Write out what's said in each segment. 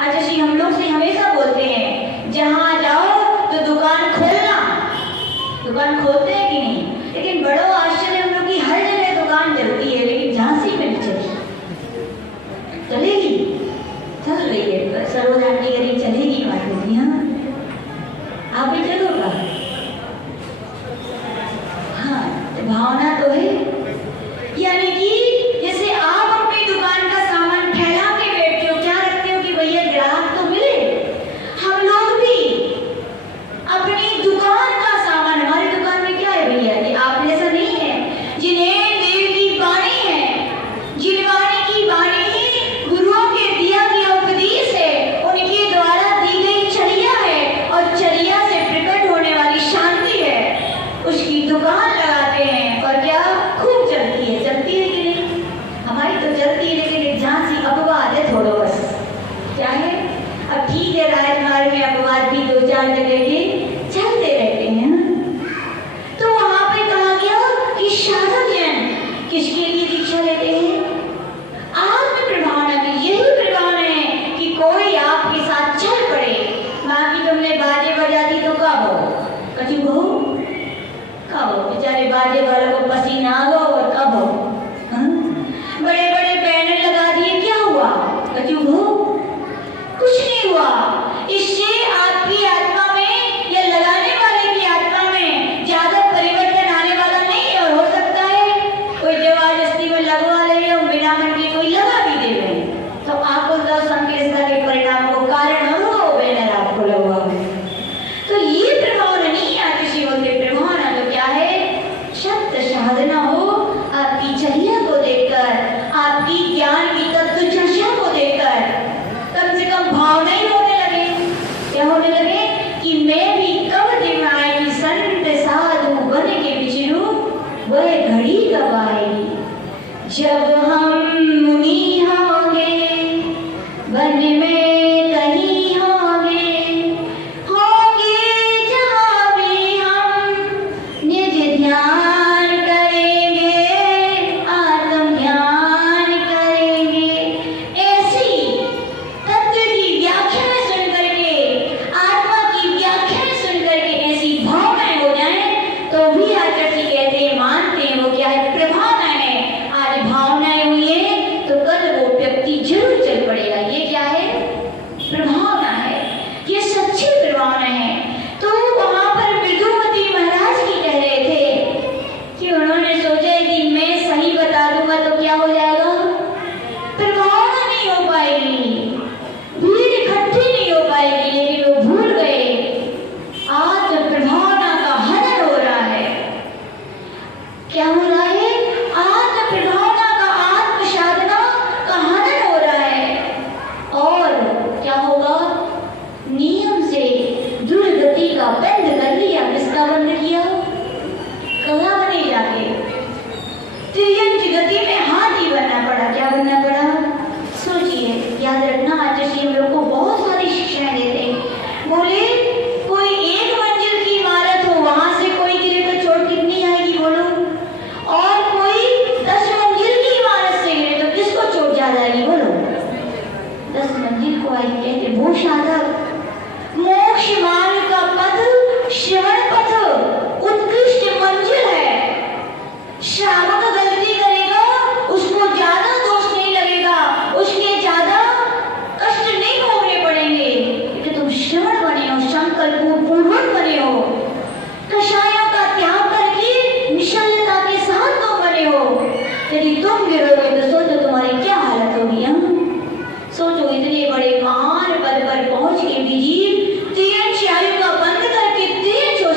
अच्छा जी, हम लोग से हमेशा बोलते हैं जहाँ जाओ तो दुकान खोलना। दुकान खोलते हैं कि नहीं? लेकिन बड़ो आश्चर्य हम लोग की हर जगह दुकान चलती है, लेकिन झांसी में नहीं चली। चलेगी, चल रही है सरोज आंटी करी चलेगी बात होती। हाँ आप भी चलोगा? हाँ तो भावना तो है, यानी कि जैसे आप अपनी दुकान का सामान फैला के बैठते हो, क्या रखते हो कि भैया ग्राहक तो मिले। हम लोग भी अपनी दुकान का सामान, हमारी दुकान में क्या है भैया, ये आप जैसा नहीं है। जिन्हें देव की वाणी है, जिन वाणी की वाणी ही गुरुओं के दिया गया उपदेश है, उनके द्वारा दी गई चर्या है और चर्या से प्रकट होने वाली शांति है, उसकी दुकान लगाते हैं और क्या खूब चलती है। चलती है कि नहीं? हमारी तो चलती है, लेकिन एक झांसी अपवाद है थोड़ा बस। क्या है? अब ठीक है, राजमार्ग में अपवाद भी दो चार जगह के चलते रहते हैं। तो वहां पे कहा गया कि साधक जन किसके लिए दीक्षा लेते हैं? आत्म प्रभावना की। यही प्रभावना है कि कोई आपके साथ चल पड़े। बाकी तुमने बाजे बजाती तो कब हो? कभी हो? कब हो? बेचारे बाजे वालों को पसीना आ गया और कब हो? बड़े बड़े बैनर लगा दिए, क्या हुआ? कभी हो? कुछ नहीं हुआ। इससे आपकी आत्मा में या लगाने वाले की आत्मा में ज्यादा परिवर्तन आने वाला नहीं है। और हो सकता है कोई जबरदस्ती में लगवा ले और बिना मन के कोई लगा भी दे रहे, तो आपको तो संकेत के परिणाम को कारण हो बैनर आपको लगवा। तो ये प्रभावना नहीं है किसी बोलते। प्रभावना तो क्या है? सत्य साधना हो, आपकी चर्या को देखकर, आपकी ज्ञान की तत्व चर्चा को देखकर कम से कम भावना ही होने लगे। क्या होने लगे कि मैं भी कब दिन आएगी, संत साधु बन के विचरू, वह घड़ी कब आएगी जब हम मुनि होंगे, वन में कहीं होंगे, होंगे जहाँ भी हम निज ध्यान करेंगे, आत्म ध्यान करेंगे। ऐसी तत्व की व्याख्या सुन करके, आत्मा की व्याख्या सुन करके ऐसी भावनाएं हो जाए तो भी आचार्य जी कहते हैं, मानते हैं वो क्या है? प्रभावना है। आज भावनाएं हुई है तो कल वो व्यक्ति जरूर चल पड़ेगा। ये क्या है? प्रभावना है। ये सच्ची प्रभावना है। तो वहां पर मृदुमती महाराज जी कह रहे थे कि उन्होंने सोचा कि मैं सही बता दूंगा तो क्या हो जाएगा? प्रभावना नहीं हो पाएगी, भीड़ इकट्ठी नहीं हो पाएगी। लेकिन वो भूल गए, आज प्रभावना का हनन हो रहा है। क्या हो रहा है? आत्म प्रभावना का, आत्म साधना का हनन हो रहा है। और क्या होगा? नियम से दुर्गति का बंद कर लिया। किसका बंद किया? कहाँ बने जाके? त्रियंज गति में हाथी बनना पड़ा। क्या बनना पड़ा? सोचिए, याद रखना आचार्य जी हम लोग को बहुत सारी शिक्षाएं देते हैं। बोले कोई एक मंजिल की इमारत हो, वहां से कोई गिरे तो चोट कितनी आएगी बोलो? और कोई 10 मंजिल की इमारत से गिरे तो किसको चोट ज्यादा आएगी बोलो? 10 मंजिल को आएगी। कहते वो साधक मोक्ष मार्ग का पथ, श्रवण पथ उत्कृष्ट मंजिल है। श्रावक गलती करेगा उसको ज्यादा दोष नहीं लगेगा, उसके ज्यादा कष्ट नहीं भोगने पड़ेंगे, क्योंकि तुम श्रवण बने हो, संकल्प पूर्वक बने हो, कषायों का त्याग करके निश्चलता के साथ तुम बने हो। यदि तुम गिरोगे तो सोचो तुम्हारी क्या हालत होगी। हम सोचो, इतने बड़े महान पद पर पहुंच के भी जीव तीर्थ आयु का बंद करके तीर्थ हो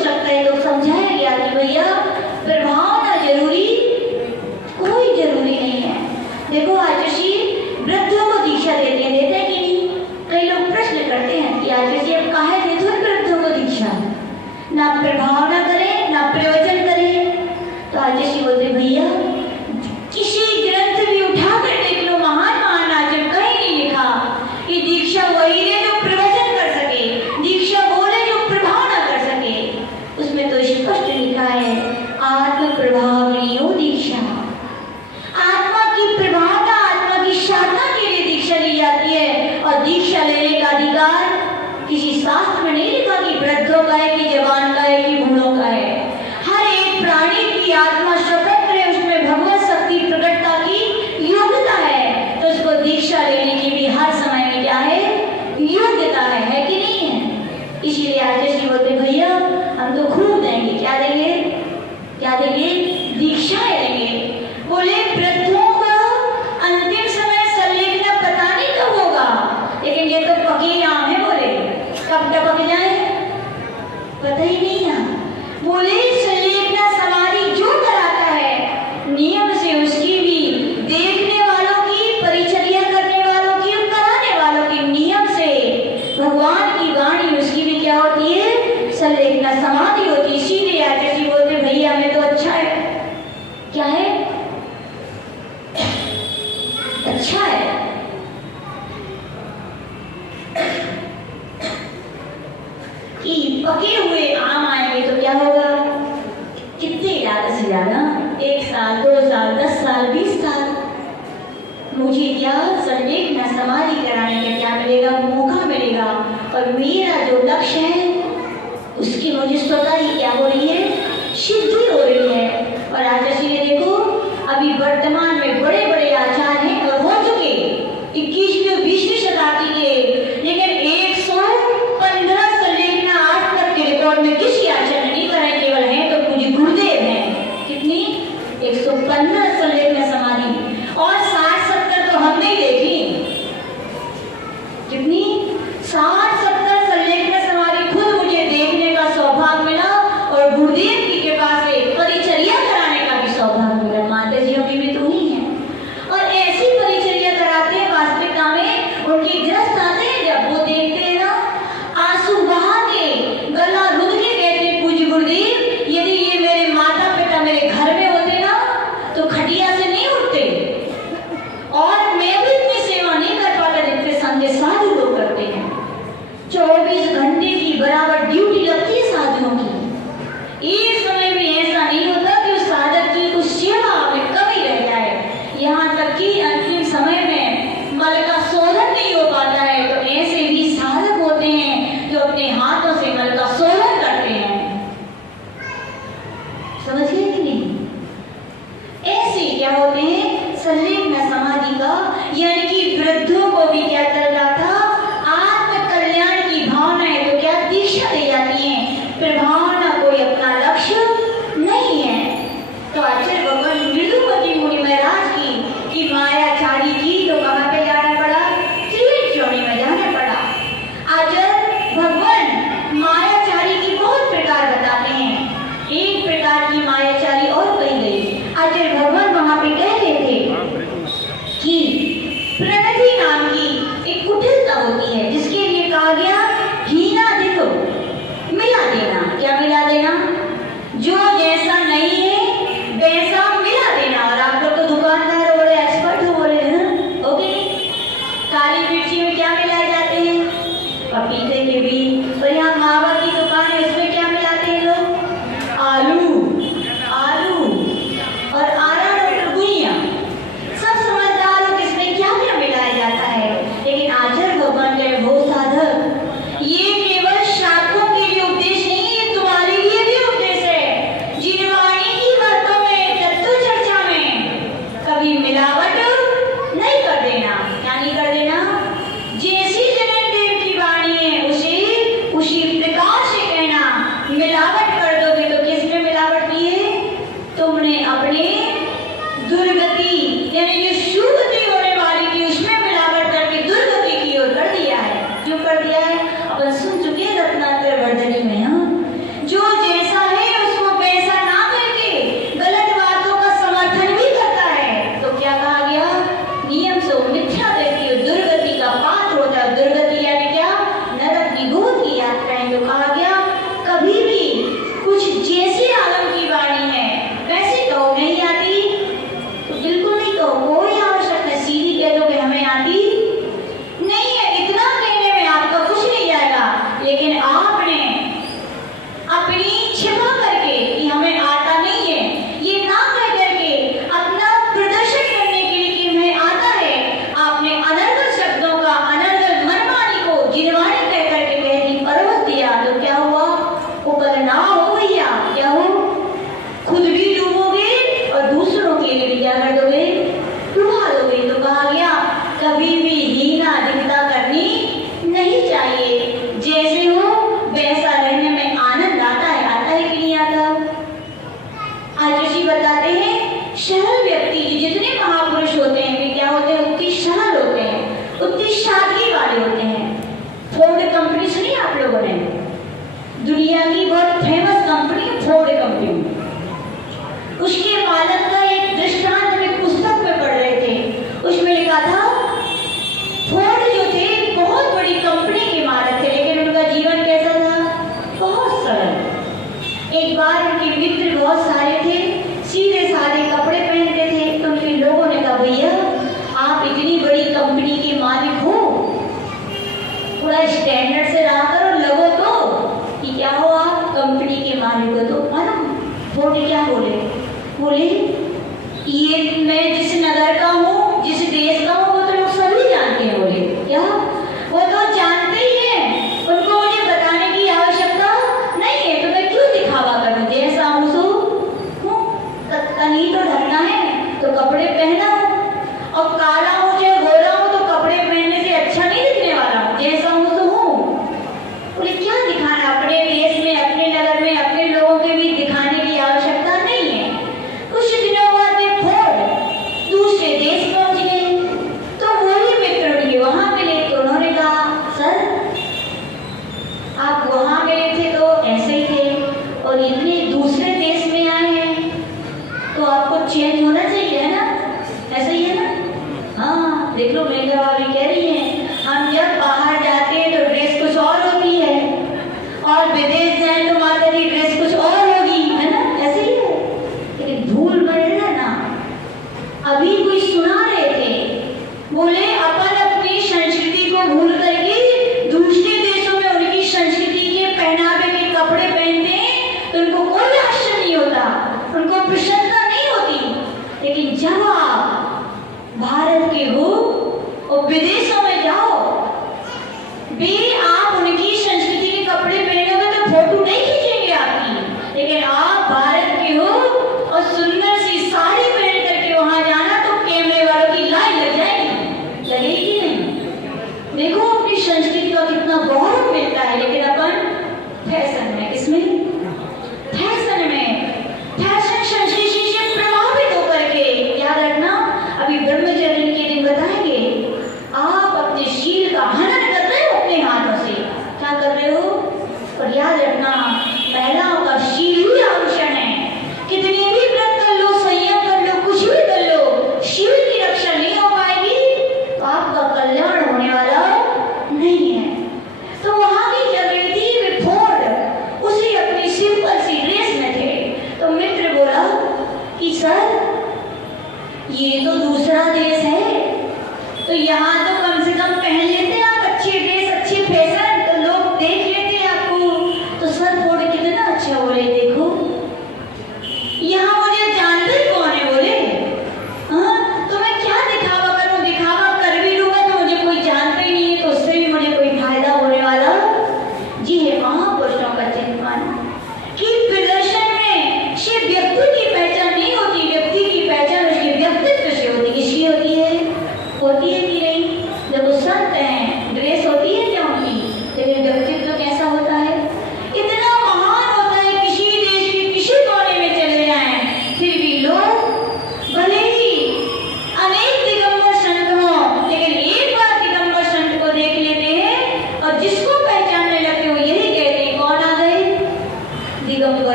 शास्त्र में नहीं लिखा कि वृद्धों का है कि जवान का है कि बूढ़ों का है। हर एक प्राणी की आत्मा स्वतंत्र है, उसमें भगवत शक्ति प्रकटता की योग्यता है, तो उसको दीक्षा लेने की भी हर समय में क्या है, योग्यता है कि नहीं है। इसीलिए आचार्य जी बोलते भैया हम तो खूब देंगे, क्या देंगे, क्या देंगे, दीक्षाएं देंगे। बोले वृद्धों का अंतिम समय संलेखना पता नहीं कब होगा, लेकिन ये तो पकी आम है। बोले कब टपक जाए पता ही नहीं है। बोले संलेखना समाधि जो कराता है नियम से उसकी भी, देखने वालों की, परिचर्या करने वालों की, कराने वालों की नियम से भगवान की वाणी उसकी भी क्या होती है, संलेखना समाधि होती है। इसीलिए आचार्य जी बोलते भैया हमें तो अच्छा है, क्या है, अच्छा है। कि पके हुए आम आएंगे तो क्या होगा, कितने ज्यादा से ज्यादा 1 साल 2 साल 10 साल 20 साल, मुझे क्या संलेखना समाधि कराने का क्या मिलेगा, मौका मिलेगा। और मेरा जो लक्ष्य है उसकी मुझे स्वतः ही क्या हो रही है, सिद्धि हो रही है। और आचार्य जी ने देखो अभी वर्तमान में बड़े बड़े आचार्य हैं और हो चुके 21वीं और 20वीं शताब्दी के, लेकिन 115 संलेखना आज तक के रिकॉर्ड में किसी आचार्य ने नहीं कराई, केवल है तो मुझे गुरुदेव हैं। कितनी, 115 संलेखना समाधि, और 60-70 तो हमने ही देखी। कितनी, 60-70 संलेखना समाधि खुद मुझे देखने का सौभाग्य मिला, और गुरुदेव की कृपा से परिचर्या कराने का भी सौभाग्य मिला। माता जियों की भी तो ही है, और ऐसी परिचर्या कराते हैं वास्तविकता में उनके ग्रस्त आते हैं, जब वो देखते हैं ना आंसू बहा के, गला रुंध के कहते हैं पूज्य गुरुदेव यदि ये मेरे माता पिता मेरे घर में होते ना तो खटिया से नहीं उठते, और मैं भी इतनी सेवा नहीं कर पाता जितने संत साधु लोग करते हैं। 24 घंटे की बराबर ड्यूटी लगती है साधुओं की। एक समय भी ऐसा नहीं होता कि उस साधक की कुछ सेवा में कमी रह जाए, यहाँ तक कि अंतिम समय में मल का शोधन नहीं हो पाता है, तो ऐसे भी साधक होते हैं जो अपने हाथों से मल का शोधन करते हैं। समझ गए कि नहीं, ऐसे क्या होते हैं संलेखना समाधि का, यानी कि वृद्धों को भी क्या चल रहा था, आत्म कल्याण की भावना है तो क्या दीक्षा दी जाती है, प्रभावना कोई अपना लक्ष्य नहीं है। तो आचार्य भगवान मृदुमती मुनि महाराज की मायाचारी की तो कहाँ पे जाना पड़ा, त्रिवेणी में जाना पड़ा। आचार्य भगवान मायाचारी की बहुत प्रकार बताते हैं, एक प्रकार की मायाचारी और कही गई। आचार्य भगवान वहां पे कह रहे थे कि प्रणति नाम की एक कुटिलता होती है, जिसके लिए कहा गया हीना देखो मिला देना। क्या मिला देना, जो जैसा नहीं है वैसा मिला देना। और आप लोग तो दुकानदार हो रहे, एक्सपर्ट हो रहे हैं, ओके। काली मिर्ची में क्या मिलाए जाते हैं, पपीते के बीज। और यहाँ मावा की दुकान है, उसमें क्या मिलाते हैं लोग, आलू और आरा गुइया। सब समझदार हो किसमें क्या क्या मिलाया जाता है। लेकिन आचार्य भगवान के वो साधक, ये केवल शास्त्रों के लिए उपदेश नहीं, ये तुम्हारे लिए भी उपदेश है। जिनवाणी की बातों में, तत्व चर्चा में कभी मिलावट नहीं कर देना। क्या नहीं कर देना, जैसी जनन देव की वाणी है उसे वाले होते हैं। फोर्ड कंपनी सुनी आप लोगों ने? दुनिया की बहुत फेमस कंपनी फोर्ड कंपनी। उसके मालक का एक दृष्टांत में पुस्तक में पढ़ रहे थे। उसमें लिखा था फोर्ड जो थे बहुत बड़ी कंपनी के मालक थे, लेकिन उनका जीवन कैसा था? बहुत सरल। एक बार उनके मित्र बहुत सारे थे, सीधे साधे कपड़े पहनते थे। तो उनके लोगों ने कहा, भैया आप इतनी बड़ी कंपनी के मालिक हो, थोड़ा स्टैंडर्ड से रहा करो, लगो तो कि क्या हो आप कंपनी के मालिक हो। तो मालूम फोर्ड क्या बोले? बोले ये मैं जिस नगर का हूँ, जिस देश का हूँ, वो तो लोग सभी जानते हैं। बोले क्या? वो तो जानते ही हैं, उनको मुझे बताने की आवश्यकता नहीं है। तो मैं क्यों दिखावा करूँ? जैसा हूँ सो हूँ, तनी तो ढकना है तो कपड़े पहना हूँ, और काला हूँ चाहे गोरा हूँ तो कपड़े पहनने से अच्छा नहीं दिखने वाला हूँ। जैसा हूँ तो हूँ। बोले क्या दिखाना? अपने देश में, अपने नगर में, अपने लोगों के भी दिखाने की आवश्यकता नहीं है। कुछ दिनों बाद में फोर्ड दूसरे देश पहुंच गए, तो वही मित्र उनके वहां मिले। तो उन्होंने कहा, सर आप वहां गए थे तो ऐसे ही थे, और इतने दूसरे देश में आए हैं तो आपको चेंज होना चाहिए, है ना? ऐसा ही है ना? हाँ, देख लो मेघा भाभी कह रही है, हम जब बाहर जाते हैं तो ड्रेस कुछ और होती है, और विदेश जाए तो माता जी ड्रेस कुछ और होगी, है ना? ऐसे ही है। लेकिन भूल गए ना। अभी कोई सुना रहे थे, बोले अपन अपनी संस्कृति को भूल करके दूसरे देशों में उनकी संस्कृति के पहनावे के कपड़े पहनते हैं तो उनको कोई आश्चर्य नहीं होता, उनको प्रसन्नता नहीं होती। लेकिन जब आप भारत के हो और विदेशों में जाओ, बे आप उनकी संस्कृति के कपड़े पहनोगे तो फोटो नहीं खींचेंगे आपकी। लेकिन आप भारत के हो और सुंदर सी साड़ी पहन करके वहां जाना तो कैमरे वालों की लाइन लग जाएगी, लगेगी नहीं? देखो अपनी संस्कृति का कितना गौरव मिलता है। लेकिन अपन फैशन में, किसमें? फैशन में, फैशन संस्कृति से प्रभावित होकर के, याद रखना अभी ब्रह्मचर्य के दिन बताएंगे, आप अपने शील का हनन कर रहे हो अपने हाथों से। क्या कर रहे हो? और याद रखना महिलाओं का शील ही आभूषण है। कितनी भी व्रत कर लो, संयम कर लो, कुछ भी कर लो, शील की रक्षा नहीं हो पाएगी तो आपका कल्याण होने वाला नहीं है। तो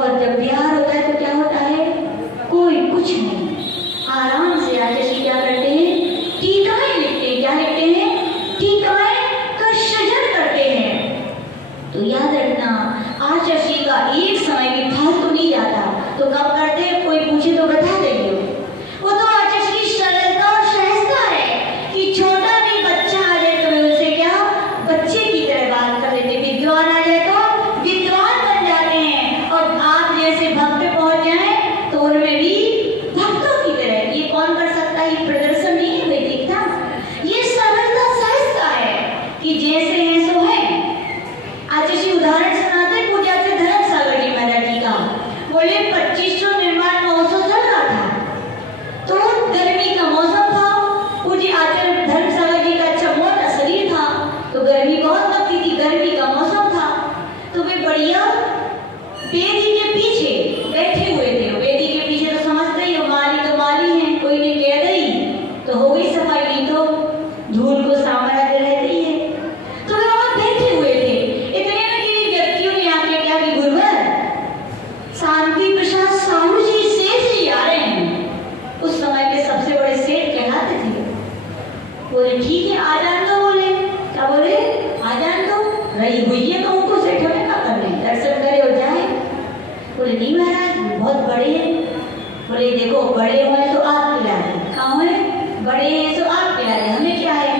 और जब प्यार होता है तो क्या होता है? कोई कुछ नहीं, आराम से राजर्षि क्या करते हैं? टीकाएं लिखते हैं। क्या लिखते हैं? टीकाएं का सृजन करते हैं। तो याद रखना, राजर्षि का एक समय भी फालतू नहीं जाता। तो कब करते हैं? कोई पूछे तो बता देंगे। वो तो राजर्षि की सरलता और सहजता है कि छोटा भी बच्चा आ जाए तो उनसे क्या बच्चे की तरह बात कर लेते, विद्वान आ जाए तो विद्वान बन जाते हैं, और आप जैसे भक्त पहुंच जाए तो उनमें भी भक्तों की तरह। ये कौन कर सकता है? ये प्रदर्शन नहीं है वैदिकता, ये सरलता सहजता है कि जैसे है सो है। आज ऐसी उदाहरण सुनाते हैं पूज्याचार्य धर्मसागर जी महाराज जी का। बोले 2500 निर्माण महोत्सव चल रहा था, तो गर्मी का मौसम था। पूज्य आचार्य धर्मसागर जी का अच्छा मोटा शरीर था, तो गर्मी बहुत लगती थी, गर्मी का मौसम था। तो वे बढ़िया वेदी के पीछे बैठे हुए थे। वेदी के पीछे तो समझते ही हो, माली तो माली है, कोई ने कह दी तो हो गई सफाई, नहीं तो धूल को साम्राज्य रहती है। तो वे वहां बैठे हुए थे। इतने में किसी व्यक्तियों ने आके क्या कि गुरुवर शांति प्रसाद साहू जी सेठ जी आ रहे हैं। उस समय के सबसे बड़े सेठ कहलाते थे। बोले ठीक है आ जान दो। बोले क्या? बोले आ जान दो, रही हुई है तो उनको सेठ हमें क्या करने, दर्शन करे हो जाए। बोले नहीं महाराज बहुत बड़े हैं। बोले देखो बड़े हुए तो आप खिला रहे, कहाँ हुए बड़े हैं तो आप खिला रहे, हमें क्या है।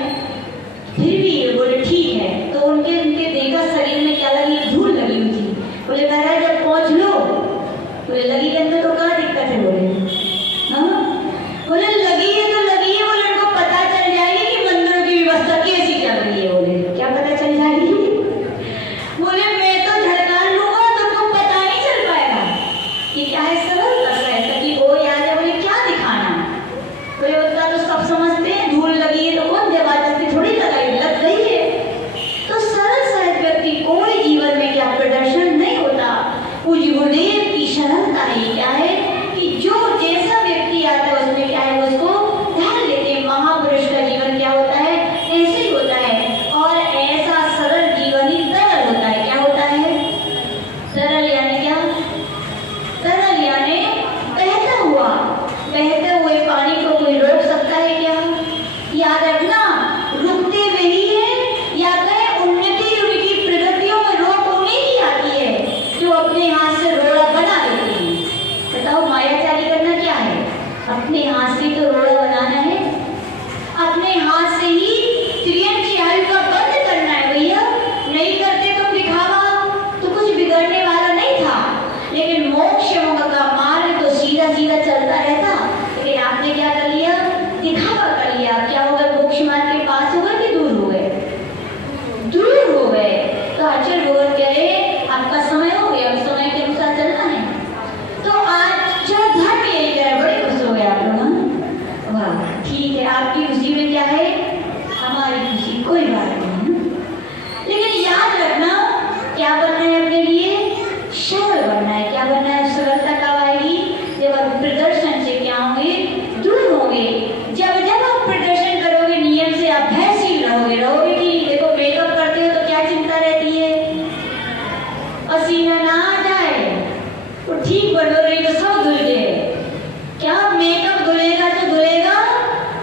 फिर भी बोले ठीक है। तो उनके देखा शरीर में क्या लगी? धूल लगी हुई थी। बोले महाराज जब पहुंच लो। बोले लगी गंदे तो क्या दिक्कत है? बोले हाँ। बोले लगी है तो लगी है। बोले उनको पता चल जाएगी कि मंदिरों की व्यवस्था कैसी चल रही है। बोले क्या पता चल जाएगी? बोले मैं तो झड़कार लूंगा तो तुमको पता नहीं चल पाएगा कि क्या है। सरल करता है कि वो याद है। बोले क्या दिखाना? बोले उतना तो सब समझते हैं, धूल लगी है तो कौन जबरदस्ती थोड़ी लगाई, लग गई है। तो सरल सहज व्यक्ति कोई जीवन में क्या प्रदर्शन नहीं होता। पूज्य गुरुदेव की सरलता ही क्या है कि जो जैसा व्यक्ति आता है उसमें क्या है उसको ध्यान लेते हैं। महापुरुष का जीवन क्या होता है? ऐसे ही होता है, और ऐसा सरल जीवन ही सरल होता है। क्या होता है? सरल यानी क्या? सरल यानी बहता हुआ। बहते हुए पानी को कोई रोक सकता है क्या? याद रखना, रुकते हुए ही है या कहें उन्नति उनकी प्रगतियों में रोक उन्हें ही आती है जो अपने हाथ से रोड़ा बना लेते हैं। बताओ मायाचारी करना क्या है? अपने हाथ से तो रोड़ा बनाना है, अपने हाथ से ही त्रियंची आयु का बंद करना है। भैया नहीं करते तुम दिखावा तो कुछ बिगड़ने वाला नहीं था, लेकिन मोक्ष का मार्ग तो सीधा सीधा चलता रहता। लेकिन आपने क्या कर लिया? दिखावा कर लिया। क्या होगा? मोक्ष मार्ग के पास हो गए कि दूर हो गए? दूर हो गए। तो आचार्य भगवान कह रहे आपका समय हो गया, अब समय के अनुसार चलना है। तो आज जो धर्म यही कह रहे, बड़े खुश हो गए आप लोग। वाह ठीक है, आपकी खुशी में क्या है? हमारी खुशी, कोई बात नहीं। लेकिन याद रखना क्या बनना है अपने लिए? सरल बनना है। क्या बनना है? सरलता कब आएगी? जब आप प्रदर्शन से क्या होंगे? दूर होंगे। जब जब आप प्रदर्शन करोगे नियम से, आप भयशील रहोगे। रहोगे कि देखो मेकअप करते हो तो क्या चिंता रहती है? पसीना ना आ जाए तो ठीक बनो, रही तो सब धुल गए। क्या मेकअप धुलेगा तो धुलेगा,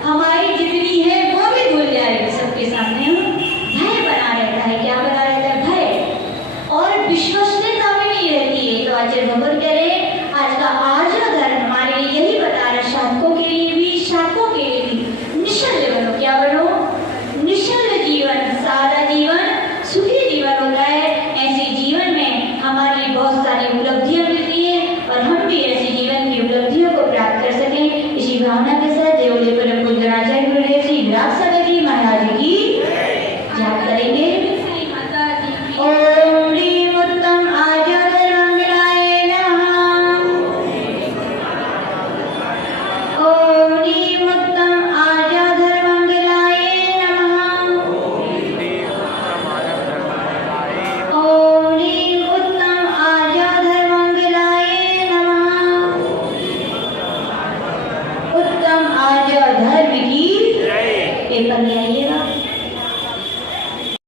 हमारी जितनी है वो भी धुल जाएगी सबके सामने। भय बना रहता है। क्या बना रहता है? भय। और विश्वसनीयता भी नहीं रहती है। तो आचार्य भगवान